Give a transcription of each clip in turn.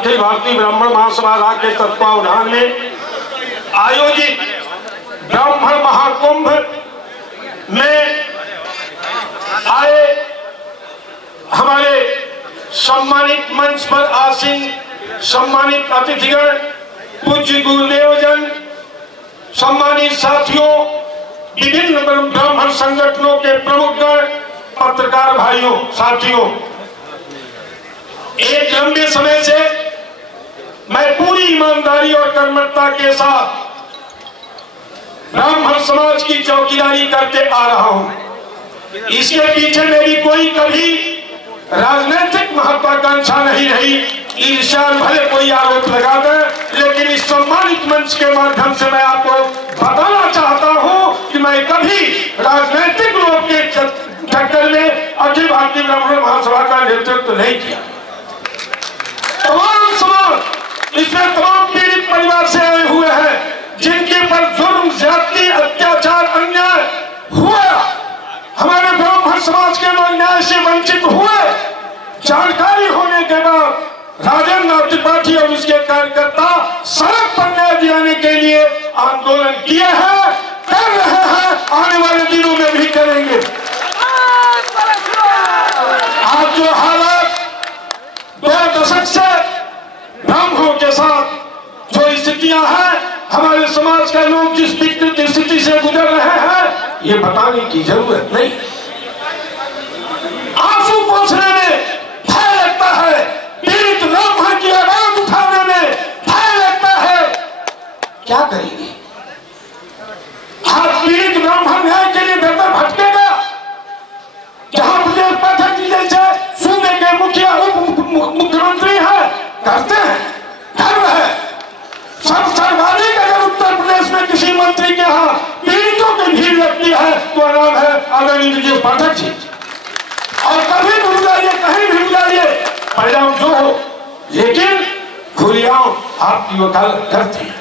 अखिल भारतीय ब्राह्मण महासभा राज्य के तत्वावधान में आयोजित ब्राह्मण महाकुंभ में आए हमारे सम्मानित मंच पर आसीन सम्मानित अतिथिगण, पूज्य गुरुदेवजन, सम्मानित साथियों, विभिन्न ब्राह्मण संगठनों के प्रमुखगण, पत्रकार भाइयों, साथियों, एक लंबे समय से मैं पूरी ईमानदारी और कर्मठता के साथ ब्राह्मण समाज की चौकीदारी करते आ रहा हूं। इसके पीछे मेरी कोई कभी राजनीतिक महत्वाकांक्षा नहीं रही। ईर्ष्या भले कोई आरोप लगा दे, लेकिन इस सम्मानित मंच के माध्यम से मैं आपको बताना चाहता हूं कि मैं कभी राजनीतिक लोग के चक्कर में अखिल भारतीय ब्राह्मण महासभा का नेतृत्व नहीं किया। तमाम समाज इसमें तमाम पीड़ित परिवार से आए हुए हैं, जिनके पर जुर्म, ज्यादती, अत्याचार, अन्याय हुआ। हमारे ब्राह्मण समाज के लोग न्याय से वंचित हुए। जानकारी होने के बाद राजेंद्र नाथ त्रिपाठी और उसके कार्यकर्ता सड़क पर न्याय दिलाने के लिए आंदोलन किए हैं, कर रहे हैं, आने वाले दिनों में भी करेंगे। आज जो हालात 2 दशक से ब्राह्मणों के साथ जो स्थितियां हैं, हमारे समाज के लोग जिस विकट स्थिति से गुजर रहे हैं, ये बताने की जरूरत नहीं। आंसू पोंछने में भय लगता है, पीड़ित ब्राह्मण की आवाज उठाने में भय लगता है। क्या करेंगे? आज पीड़ित ब्राह्मण न्याय के लिए दर भटकेगा। जहां प्रदेश पाठक जी जैसे सूबे के मुखिया, उप मुख्यमंत्री है, करते हैं, धर्म है। सब सर्वाधिक अगर उत्तर प्रदेश में किसी मंत्री के यहाँ पीड़ितों की भीड़ लगती है तो नाम है आदरणीय ब्रजेश पाठक जी। और कभी भी बुलाइए, कहीं भी बुलाइए, परिणाम जो हो, लेकिन खुलेआम आपकी वकालत करते हैं।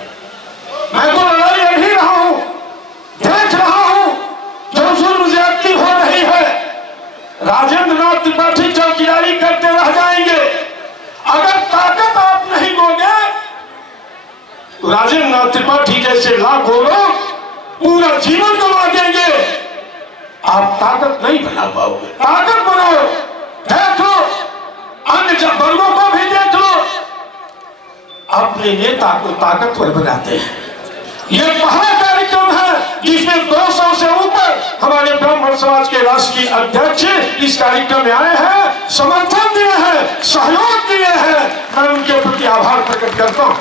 मैं तो लड़ाई लड़ ही रहा हूं, देख रहा हूं जो जुर्म ज्यादती हो रही है। राजेंद्र नाथ त्रिपाठी चौकीदारी करते रह जाएंगे। अगर ताकत आप नहीं दोगे तो राजेंद्र नाथ त्रिपाठी जैसे लाखों लोग पूरा जीवन गंवा देंगे। आप ताकत नहीं बना पाओगे। ताकत बनाओ, देख लो, अन्य वर्गों को भी देख लो, अपने नेता को ताकतवर बनाते हैं। ये पहला कार्यक्रम है जिसमें 200 से ऊपर हमारे ब्राह्मण समाज के राष्ट्रीय अध्यक्ष इस कार्यक्रम में आए हैं, समर्थन दिए हैं, सहयोग दिए हैं। मैं उनके प्रति आभार प्रकट करता हूं।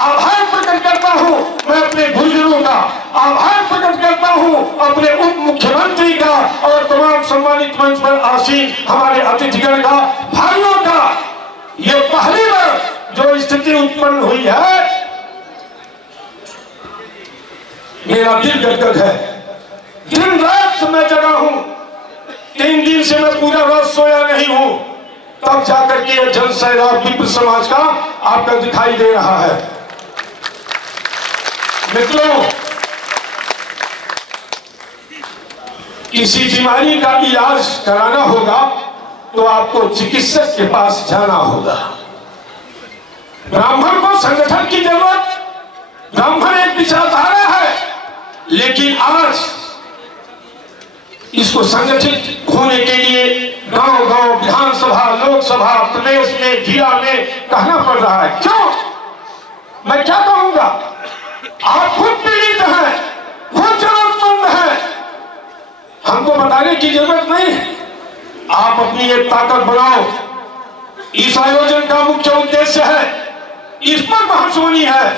आभार प्रकट करता हूं मैं अपने गुरुजनों का, आभार प्रकट करता हूं अपने उप मुख्यमंत्री का और तमाम सम्मानित मंच पर आसीन हमारे अतिथिगण का, भाइयों का। ये पहली बार जो स्थिति उत्पन्न हुई है, मेरा दिल गदगद है। दिन रात मैं जगा हूं, 3 दिन से मैं पूरा रात सोया नहीं हूं, तब जाकर के यह जन सैलाब विप्र समाज का आपका दिखाई दे रहा है। मित्रों, किसी बीमारी का इलाज कराना होगा तो आपको चिकित्सक के पास जाना होगा। ब्राह्मण को संगठन की जरूरत, ब्राह्मण एक विचारधारा है, लेकिन आज इसको संगठित होने के लिए गांव-गांव, विधानसभा, लोकसभा, प्रदेश में, जिला में कहना पड़ रहा है। क्यों? मैं क्या कहूंगा? आप खुद पीड़ित हैं, खुद जरूरतमंद हैं, हमको बताने की जरूरत नहीं है। आप अपनी एक ताकत बनाओ। इस आयोजन का मुख्य उद्देश्य है, इस पर बहस होनी है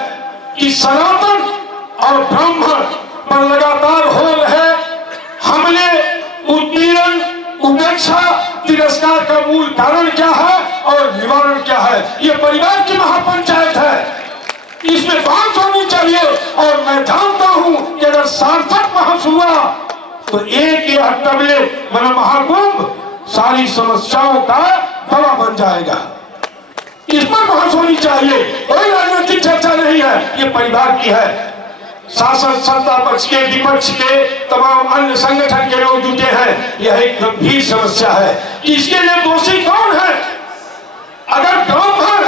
कि सनातन और ब्राह्मण पर लगातार हो रहे हमले, उत्पीड़न, उपेक्षा, तिरस्कार का मूल कारण क्या है और निवारण क्या है। ये परिवार की महापंचायत है, इसमें बहस होनी चाहिए। और मैं जानता हूं कि अगर सार्थक बहस हुआ तो एक ही हट्टबले मतलब महाकुंभ सारी समस्याओं का दवा बन जाएगा। इस पर बहस होनी चाहिए, कोई राजनीतिक चर्चा नहीं है, ये परिवार की है। शासन, सत्ता पक्ष के, विपक्ष के, तमाम अन्य संगठन के लोग जुटे हैं। यह एक गंभीर समस्या है कि इसके लिए दोषी कौन है। अगर ब्राह्मण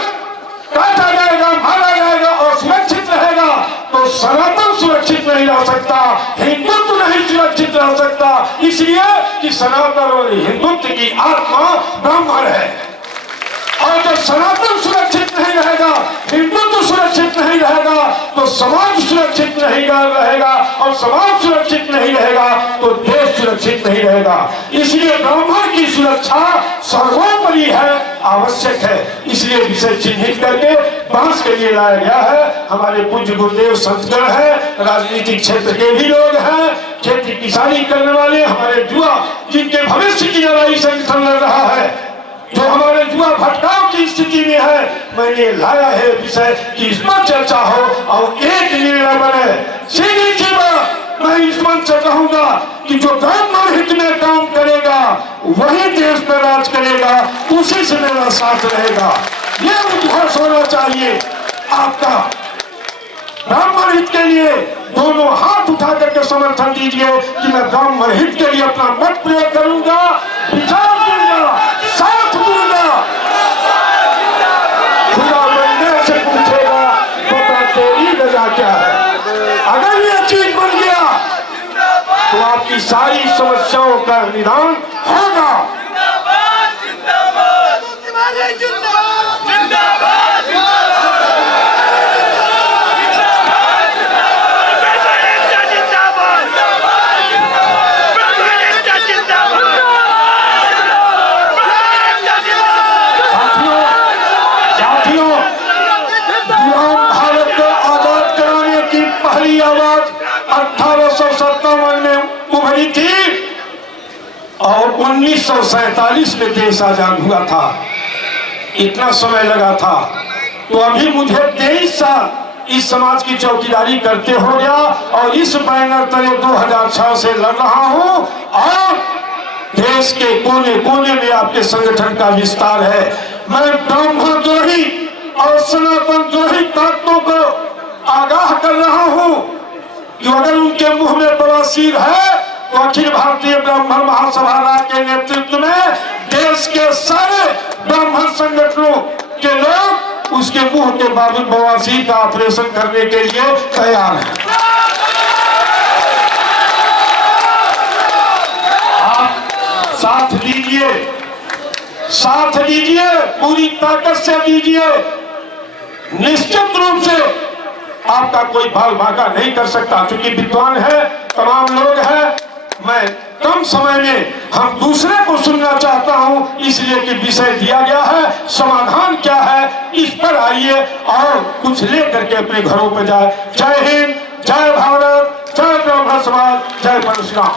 इसलिए कि सनातन और हिंदुत्व की आत्मा ब्राह्मण है। और जब सनातन सुरक्षित नहीं रहेगा, हिंदुत्व सुरक्षित नहीं रहेगा, तो समाज सुरक्षित नहीं रहेगा, और समाज सुरक्षित नहीं रहेगा तो देश सुरक्षित नहीं रहेगा। इसलिए ब्राह्मण की सुरक्षा सर्वोपरि है, आवश्यक है। इसलिए विषय चिन्हित करके बहस के लिए लाया गया है। हमारे पूज्य गुरुदेव संतगण है, राजनीतिक क्षेत्र के भी लोग हैं, खेती किसानी करने वाले हमारे युवा, जिनके भविष्य की लड़ाई संगठन लड़ रहा है, जो हमारे युवा भटकाव की स्थिति में है। मैंने लाया है विषय कि इस पर चर्चा हो और एक निर्णय बने। सीधी सी बात मैं इस मंच से कहूंगा कि जो ब्राह्मण हित में काम करेगा वही देश पर राज करेगा, उसी से मेरा साथ रहेगा। यह उद्घोष होना चाहिए आपका। ब्राह्मण हित के लिए दोनों हाथ उठा करके समर्थन दीजिए कि मैं ब्राह्मण हित के लिए अपना मत प्रयोग करूंगा, विचार दूंगा, साथ दूंगा। खुदा बंदे से पूछेगा बता तेरी रजा क्या है। अगर ये चीज बन गया तो आपकी सारी समस्याओं का निदान होगा। आवाज 1857 में उभरी थी और 1947 में देश आजाद हुआ था। इतना समय लगा था। तो अभी मुझे 23 साल इस समाज की चौकीदारी करते हो गया और इस बैनर तले 2006 से लड़ रहा हूं और देश के कोने कोने में आपके संगठन का विस्तार है। मैं ब्राह्मण द्रोही और सनातन द्रोही ताकतों को आगाह कर रहा हूं कि अगर उनके मुंह में बवासीर है तो अखिल भारतीय ब्राह्मण महासभा के नेतृत्व में देश के सारे ब्राह्मण संगठनों के लोग उसके मुंह के बाबू बवासीर का ऑपरेशन करने के लिए तैयार हैं। आप साथ दीजिए, साथ दीजिए, पूरी ताकत से दीजिए। निश्चित रूप से आपका कोई भाग भागा नहीं कर सकता, क्योंकि विद्वान है, तमाम लोग हैं। मैं कम समय में हम दूसरे को सुनना चाहता हूं, इसलिए कि विषय दिया गया है, समाधान क्या है इस पर आइए और कुछ लेकर के अपने घरों पर जाए। जय हिंद, जय भारत, जय ब्राह्मण समाज, जय परशुराम।